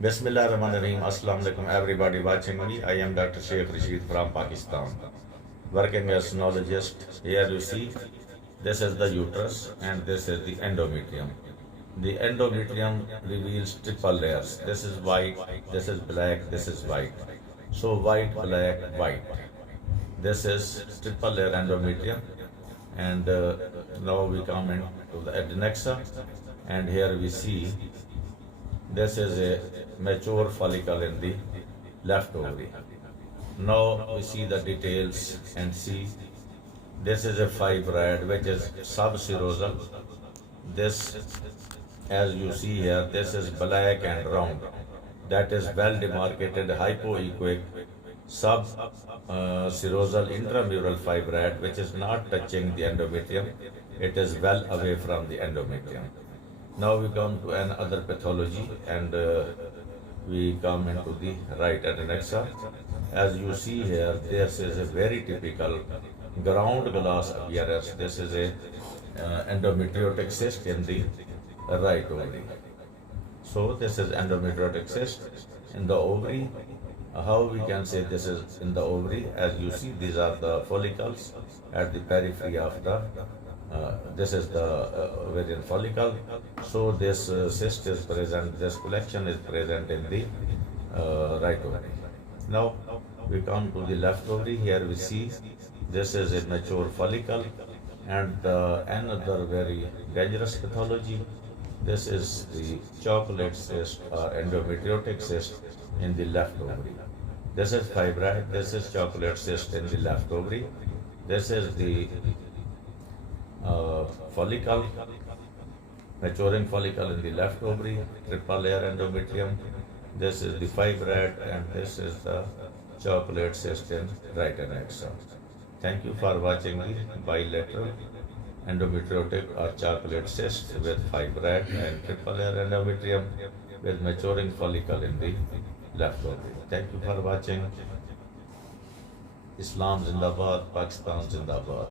Bismillahirrahmanirrahim. Assalamu alaikum everybody watching me. I am Dr. Sheikh Rashid from Pakistan. Working as neurologist. Here you see, this is the uterus and this is the endometrium. The endometrium reveals triple layers. This is white, this is black, this is white. So white, black, white. This is triple layer endometrium. And now we come into the adnexa. And here we see this is a mature follicle in the left ovary. Now we see the details and see this is a fibroid which is subserosal. This, as you see here, this is black and round. That is well demarcated hypoechoic subserosal intramural fibroid which is not touching the endometrium. It is well away from the endometrium. Now we come to another pathology and we come into the right adnexa. As you see here, this is a very typical ground glass appearance. This is a endometriotic cyst in the right ovary. So this is endometriotic cyst in the ovary. How we can say this is in the ovary? As you see, these are the follicles at the periphery of the this is the ovarian follicle. So this cyst is present, this collection is present in the right ovary. Now we come to the left ovary. Here we see this is a mature follicle and another very dangerous pathology. This is the chocolate cyst or endometriotic cyst in the left ovary. This is fibroid, this is chocolate cyst in the left ovary. This is the follicle, maturing follicle in the left ovary, triple layer endometrium. This is the fibroid and this is the chocolate cyst in right adnexa. Thank you for watching the bilateral endometriotic or chocolate cyst with fibroid and triple layer endometrium with maturing follicle in the left ovary. Thank you for watching. Islam Zindabad, Pakistan Zindabad.